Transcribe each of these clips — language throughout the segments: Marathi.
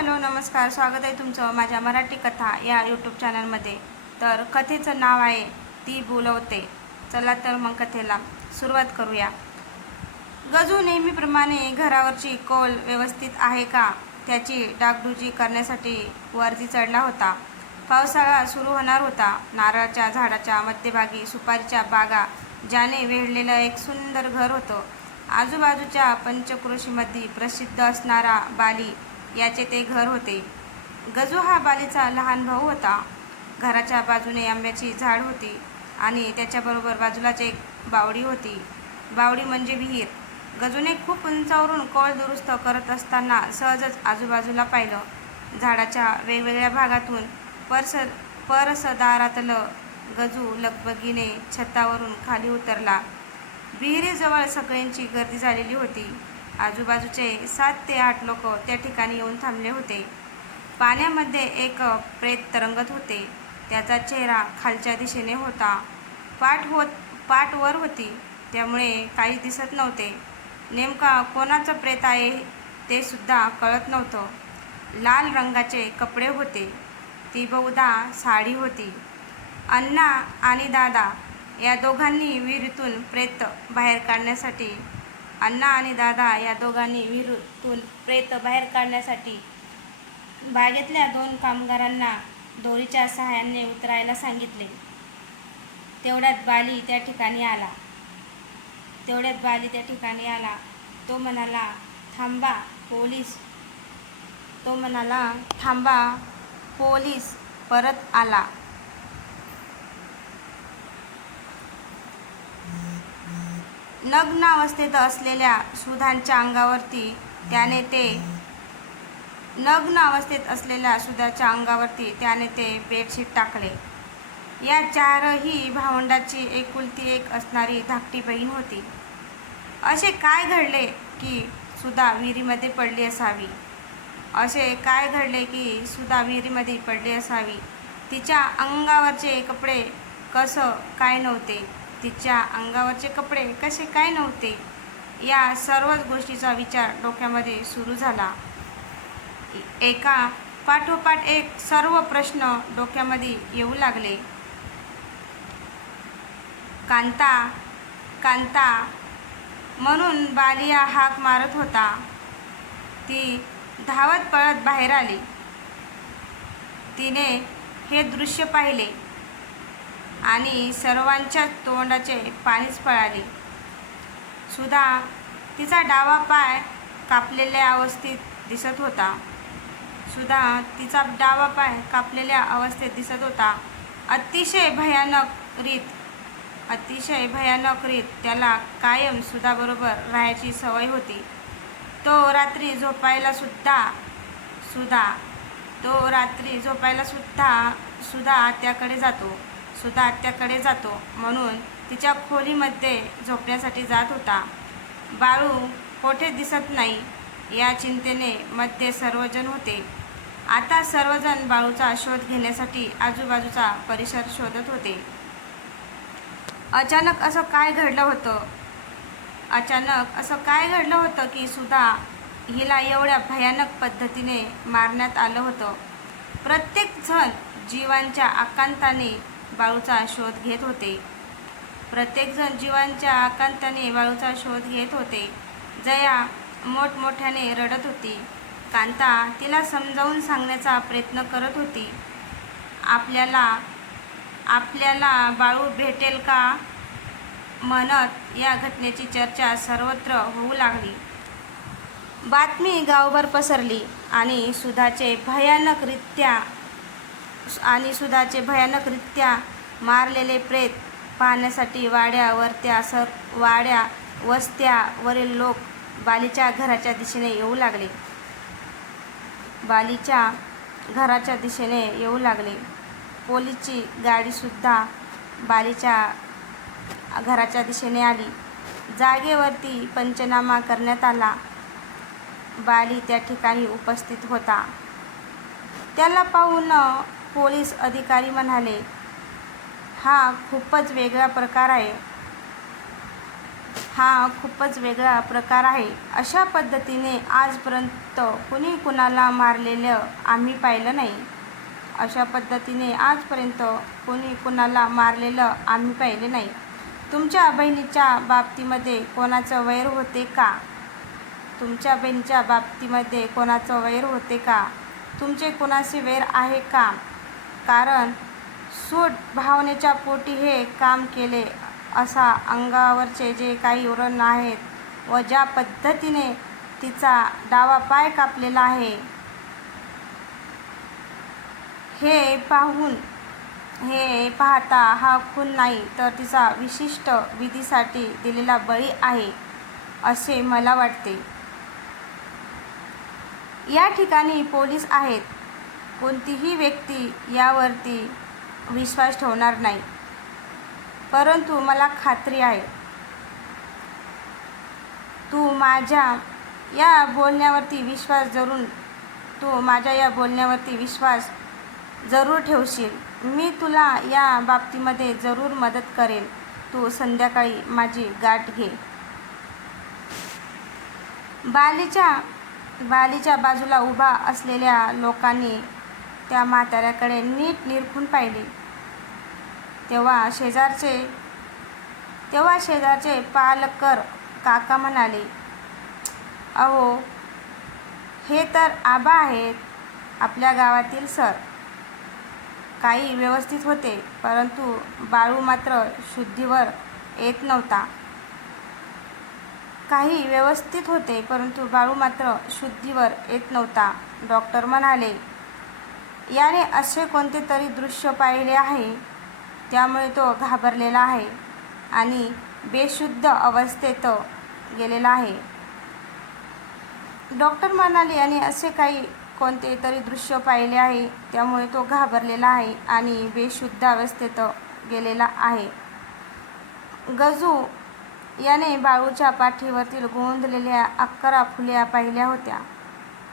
हॅलो नमस्कार, स्वागत आहे तुमचं माझ्या मराठी कथा या यूट्यूब चॅनलमध्ये। तर कथेचं नाव आहे ती बोलवते। चला तर मग कथेला सुरुवात करूया। गजू नेहमीप्रमाणे घरावरची कौल व्यवस्थित आहे का त्याची डागडुजी करण्यासाठी वरती चढला होता। पावसाळा सुरू होणार होता। नारळाच्या झाडाच्या मध्यभागी सुपारीच्या बागा ज्याने वेढलेलं एक सुंदर घर होतं। आजूबाजूच्या पंचक्रोशीमध्ये प्रसिद्ध असणारा बाली याचे ते घर होते। गजू हा बालीचा लहान भाऊ होता। घराच्या बाजूने आंब्याची झाड होती आणि त्याच्याबरोबर बाजूलाच एक बावडी होती। बावडी म्हणजे विहीर। गजूने खूप उंचावरून कौल दुरुस्त करत असताना सहजच आजूबाजूला पाहिलं। झाडाच्या वेगवेगळ्या भागातून परसदारातलं गजू लगबगीने छतावरून खाली उतरला। विहिरीजवळ सगळ्यांची गर्दी झालेली होती। आजूबाजूचे 7 ते 8 लोक त्या ठिकाणी येऊन थांबले होते। पाण्यामध्ये एक प्रेत तरंगत होते। त्याचा चेहरा खालच्या दिशेने होता। पाठ वर होती, त्यामुळे काही दिसत नव्हते। नेमका कोणाचं प्रेत आहे ते सुद्धा कळत नव्हतं। लाल रंगाचे कपडे होते, ती बहुधा साडी होती। अण्णा आणि दादा या दोघांनी विहिरीतून प्रेत बाहेर काढण्यासाठी बागेतल्या 2 कामगारांना दोरीच्या सहाय्याने उतरायला सांगितले। तेवढ्यात बाली त्या ठिकाणी आला। तो म्हणाला, थांबा, पोलीस परत आला। नग्न अवस्थेत असलेल्या सुधाच्या अंगावरती त्याने ते बेडशीट टाकले। या 4ही भावंडांची एकुलती एक असणारी धाकटी बहीण होती। असे काय घडले की सुधा विहिरीमध्ये पडली असावी? तिच्या अंगावरचे कपडे कसे काय नव्हते? या सर्वच गोष्टीचा विचार डोक्यामध्ये सुरू झाला। एका पाठोपाठ एक सर्व प्रश्न डोक्यामध्ये येऊ लागले। कांता, कांता म्हणून बालिया हाक मारत होता। ती धावत पळत बाहेर आली। तिने हे दृश्य पाहिले आणि सर्वांच्या तोंडाचे पाणीच पळाले। सुधा तिचा डावा पाय कापलेल्या अवस्थेत दिसत होता। अतिशय भयानक रीत त्याला कायम सुधाबरोबर राहायची सवय होती। तो रात्री झोपायला सुद्धा सुधा आत्याकडे जातो म्हणून तिच्या खोलीमध्ये झोपण्यासाठी जात होता। बाळू कोठे दिसत नाही या चिंतेने मध्ये सर्वजण होते। आता सर्वजण बाळूचा शोध घेण्यासाठी आजूबाजूचा परिसर शोधत होते। अचानक असं काय घडलं होतं की सुधा हिला एवढ्या भयानक पद्धतीने मारण्यात आलं होतं? प्रत्येक जण जीवांच्या आकांताने बाळूचा शोध घेत होते। जया मोठमोठ्याने रडत होती। कांता तिला समजावून सांगण्याचा प्रयत्न करत होती। आपल्याला बाळू भेटेल का म्हणत या घटनेची चर्चा सर्वत्र होऊ लागली। बातमी गावभर पसरली आणि सुधाचे भयानकरित्या मारलेले प्रेत पाहण्यासाठी वस्त्यावरील लोक बालीच्या घराच्या दिशेने येऊ लागले। पोलीसची गाडी सुद्धा बालीच्या घराच्या दिशेने आली। जागेवरती पंचनामा करण्यात आला। बाली त्या ठिकाणी उपस्थित होता। त्याला पाहून पोलीस अधिकारी म्हणाले, हा खूपच वेगळा प्रकार आहे। हा खूपच वेगळा प्रकार आहे. अशा पद्धतीने आजपर्यंत कुणी कुणाला मारलेलं आम्ही पाहिलं नाही. अशा पद्धतीने आजपर्यंत कोणी कुणाला मारलेलं आम्ही पाहिले नाही. तुमच्या बहिणीच्या बाबतीमध्ये कोणाचं वैर होते का? तुमच्या बहिणीच्या बाबतीमध्ये कोणाचं वैर होते का? तुमचे कोणाचे वैर आहे का? कारण सूड भावनेच्या पोटी हे काम केले असा अंगावरचे जे काही व्रण आहेत व ज्या पद्धतीने तिचा डावा पाय कापलेला आहे, हे पाहता हा खून नाही तर तिचा विशिष्ट विधीसाठी दिलेला बळी आहे असे मला वाटते. या ठिकाणी पोलीस आहेत. कोणतीही व्यक्ती यावरती विश्वास ठेवणार नाही. परंतु मला खात्री आहे तू माझ्या या बोलण्यावरती विश्वास जरूर ठेवशील. मी तुला या बाबतीमध्ये जरूर मदत करेन. तू संध्याकाळी माझी गाठ घे. बालीच्या बाजूला उभा असलेल्या लोकांनी त्या म्हाताऱ्याकडे नीट निरखून पाहिले. तेव्हा शेजारचे पालकर काका म्हणाले, अहो, हे तर आबा आहेत, आपल्या गावातील सर. काही व्यवस्थित होते, परंतु बाळू मात्र शुद्धीवर येत नव्हता. डॉक्टर म्हणाले, याने असे कोणते तरी दृश्य पाहिले आहे, त्यामुळे तो घाबरलेला आहे आणि बेशुद्ध अवस्थेत गेलेला आहे. डॉक्टर म्हणाले, आणि असे काही कोणते तरी दृश्य पाहिले आहे, त्यामुळे तो घाबरलेला आहे आणि बेशुद्ध अवस्थेत गेलेला आहे. गजू याने बाळूच्या पाठीवरील गोंधलेल्या 11 फुल्या पाहिल्या होत्या.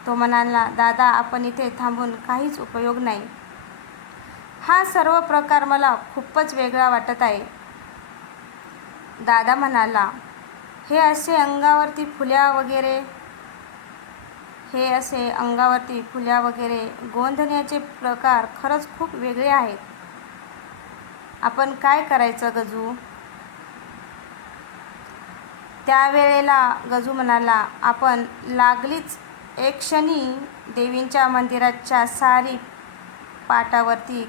तो म्हणाला, दादा, आपण इथे थांबून काहीच उपयोग नाही. हा सर्व प्रकार मला खूपच वेगळा वाटत आहे. दादा म्हणाला, हे असे अंगावरती फुल्या वगैरे गोंधण्याचे प्रकार खरंच खूप वेगळे आहेत. आपण काय करायचं गजू? त्यावेळेला गजू म्हणाला, आपण लागलीच यक्षिणी देवीच्या मंदिराच्या सारी पाटावरती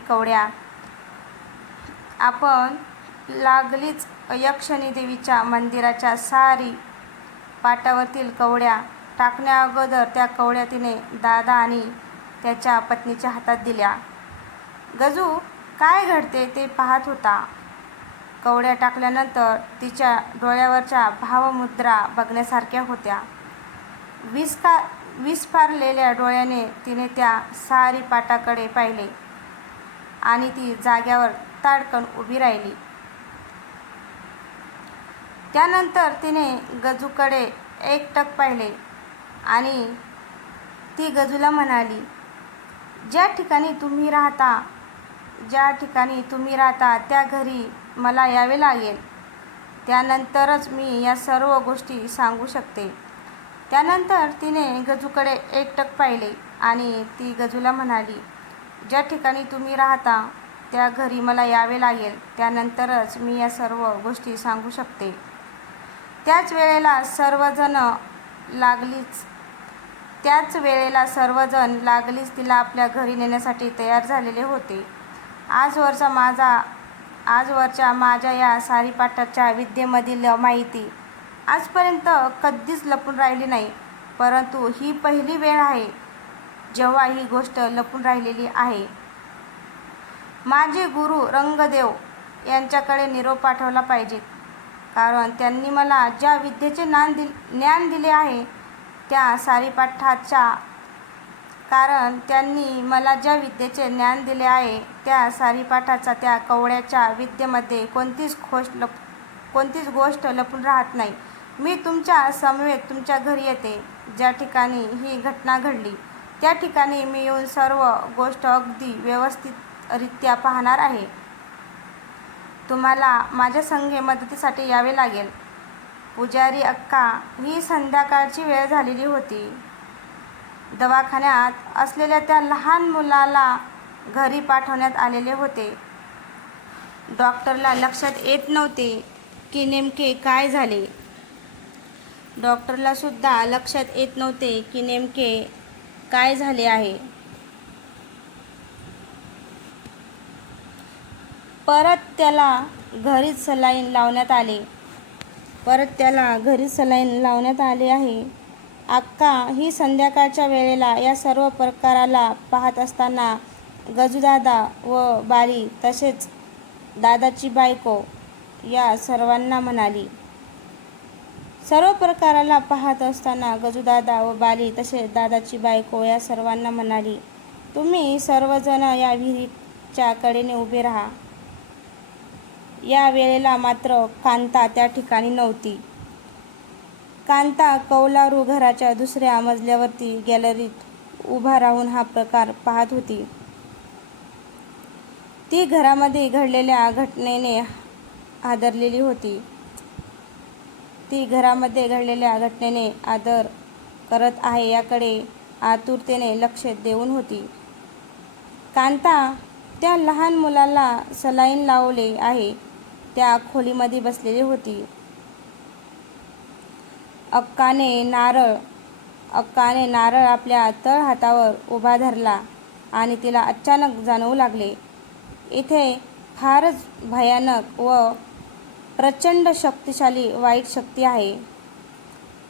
कवड्या टाकण्या अगोदर त्या कवड्या तिने दादा आणि त्याच्या पत्नीच्या हातात दिल्या. गजू काय घडते ते पाहत होता. कवड्या टाकल्यानंतर तिच्या डोळ्यावरच्या भावमुद्रा बघण्यासारख्या होत्या. विस्फारलेल्या डोळ्याने तिने त्या सारी पाटाकडे पाहिले आणि ती जाग्यावर ताडकन उभी राहिली. त्यानंतर तिने गजूकडे एकटक पाहिले आणि ती गजूला म्हणाली, ज्या ठिकाणी तुम्ही राहता त्या घरी मला यावे लागेल. त्यानंतरच मी या सर्व गोष्टी सांगू शकते. त्यानंतर तिने गजूकडे एकटक पाहिले आणि ती गजूला म्हणाली, ज्या ठिकाणी तुम्ही राहता त्या घरी मला यावे लागेल. त्यानंतरच मी या सर्व गोष्टी सांगू शकते. त्याच वेळेला सर्वजण लागलीच तिला आपल्या घरी नेण्यासाठी तयार झालेले होते. आजवरच्या माझ्या या सारीपाटाच्या विद्येमधील माहिती आजपर्यंत कधीच लपून राहिली नाही, परंतु ही पहिली वेळ आहे जेव्हा ही गोष्ट लपून राहिलेली आहे. माझे गुरु रंगदेव यांच्याकडे निरोप पाठवला पाहिजे, कारण त्यांनी मला ज्या विद्येचे ज्ञान दिले आहे त्या सारीपाठाचा त्या कवड्याच्या विद्येमध्ये कोणतीच गोष्ट लपून राहत नाही. मी तुमच्या समवेत तुमच्या घरी येते. ज्या ठिकाणी ही घटना घडली त्या ठिकाणी मी येऊन सर्व गोष्ट अगदी व्यवस्थितरित्या पाहणार आहे. तुम्हाला माझ्या संगे मदतीसाठी यावे लागेल. पुजारी अक्का ही संध्याकाळची वेळ झालेली होती. दवाखान्यात असलेल्या त्या लहान मुलाला घरी पाठवण्यात आलेले होते. डॉक्टरला लक्षात येत नव्हते की नेमके काय झाले. डॉक्टरला सुद्धा लक्षात येत नव्हते की नेमके काय झाले आहे. परत त्याला घरीच सलाईन लावण्यात आले आहे. अक्का ही संध्याकाळच्या वेळेला या सर्व प्रकाराला पाहत असताना गजूदादा व बाली तसेच दादाची बायको या सर्वांना म्हणाली. सर्व प्रकाराला पाहत असताना गजूदादा व बाली तसेच दादाची बायको या सर्वांना म्हणाली, तुम्ही सर्वजण या विहिरीच्या कडेने उभे राहा. या वेळेला मात्र कांता त्या ठिकाणी नव्हती. कांता कौलारू घराच्या दुसऱ्या मजल्यावरती गॅलरीत उभा राहून हा प्रकार पाहत होती. ती घरामध्ये घडलेल्या घटनेने हादरलेली होती. ती घरामध्ये घडलेल्या घटनेने आदर करत आहे याकडे आतुरतेने लक्ष देऊन होती. कांता त्या लहान मुलाला सलाईन लावले आहे त्या खोलीमध्ये बसलेली होती. अक्काने नारळ आपल्या तळहातावर उभा धरला आणि तिला अचानक जाणवू लागले, इथे फारच भयानक व प्रचंड शक्तिशाली वाईट शक्ती आहे.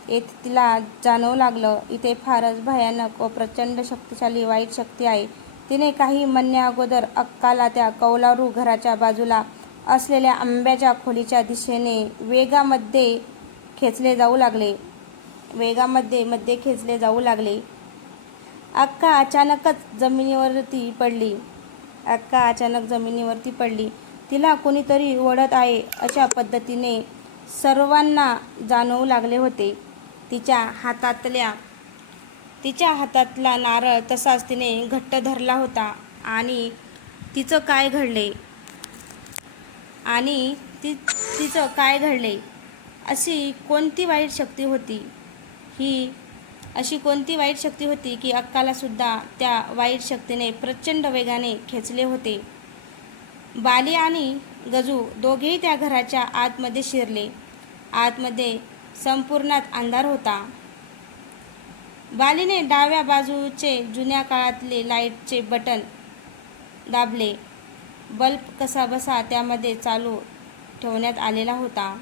इथे तिला जाणवू लागलं, इथे फारच भयानक व प्रचंड शक्तिशाली वाईट शक्ती आहे. तिने काही म्हणण्याअगोदर अक्काला त्या कौलारू घराच्या बाजूला असलेल्या आंब्याच्या खोलीच्या दिशेने वेगामध्ये खेचले जाऊ लागले. अक्का अचानक जमिनीवरती पडली. तिला कोणीतरी ओढत आहे अशा पद्धतीने सर्वांना जाणवू लागले होते. तिच्या हातातला नारळ तसाच तिने घट्ट धरला होता. आणि तिचं काय घडले? अशी कोणती वाईट शक्ती होती की अक्काला सुद्धा त्या वाईट शक्तीने प्रचंड वेगाने खेचले होते. बाली आणि गजू दोघेही त्या घराच्या आतमध्ये शिरले. आतमध्ये संपूर्णात अंधार होता. बालीने डाव्या बाजूचे जुन्या काळातले लाईटचे बटन दाबले. बल्ब कसाबसा त्यामध्ये चालू ठेवण्यात आलेला होता.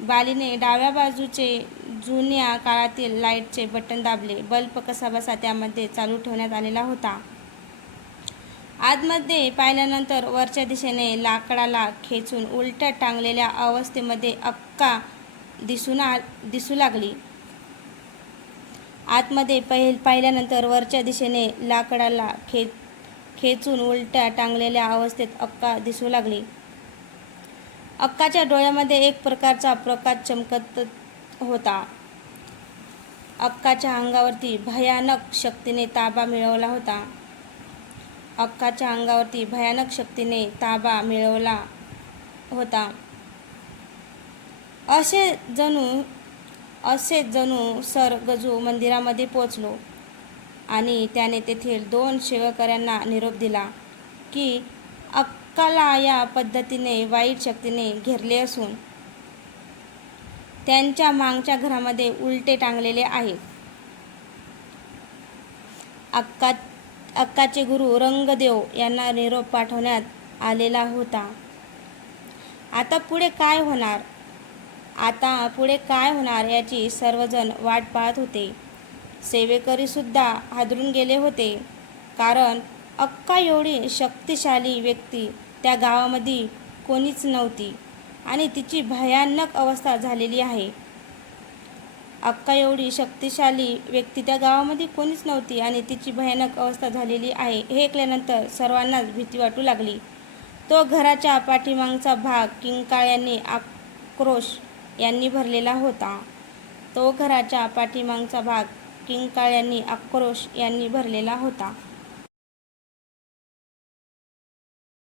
बालीने डाव्या बाजूचे जुन्या काळातील लाईटचे बटन दाबले. बल्ब कसाबसा त्यामध्ये चालू ठेवण्यात आलेला होता. आतमध्ये पाहिल्यानंतर वरच्या दिशेने लाकडाला खेचून उलट्या टांगलेल्या अवस्थेमध्ये अक्का दिसू लागली. आतमध्ये पाहिल्यानंतर वरच्या दिशेने लाकडाला खेचून उलट्या टांगलेल्या अवस्थेत अक्का दिसू लागली. अक्काच्या डोळ्यामध्ये एक प्रकारचा प्रकाश चमकत होता. अक्काच्या अंगावरती भयानक शक्तीने ताबा मिळवला होता. असे जणू सर गजू मंदिरामध्ये पोचलो आणि त्याने तेथील 2 सेवेकऱ्यांना निरोप दिला की अक्काला या पद्धतीने वाईट शक्तीने घेरले असून त्यांच्या मागच्या घरामध्ये उलटे टांगलेले आहेत. अक्काचे गुरु रंगदेव यांना निरोप पाठवण्यात आलेला होता. आता पुढे काय होणार याची सर्वजण वाट पाहत होते. सेवेकरी सुद्धा हादरून गेले होते, कारण अक्का एवढी शक्तिशाली व्यक्ती त्या गावामध्ये कोणीच नव्हती आणि तिची भयानक अवस्था झालेली आहे. अक्का एवढी शक्तिशाली व्यक्ती त्या गावामध्ये कोणीच नव्हती आणि तिची भयानक अवस्था झालेली आहे हे ऐकल्यानंतर सर्वांनाच भीती वाटू लागली. तो घराच्या पाठीमागचा भाग किंकाळ्यांनी आक्रोश यांनी भरलेला होता.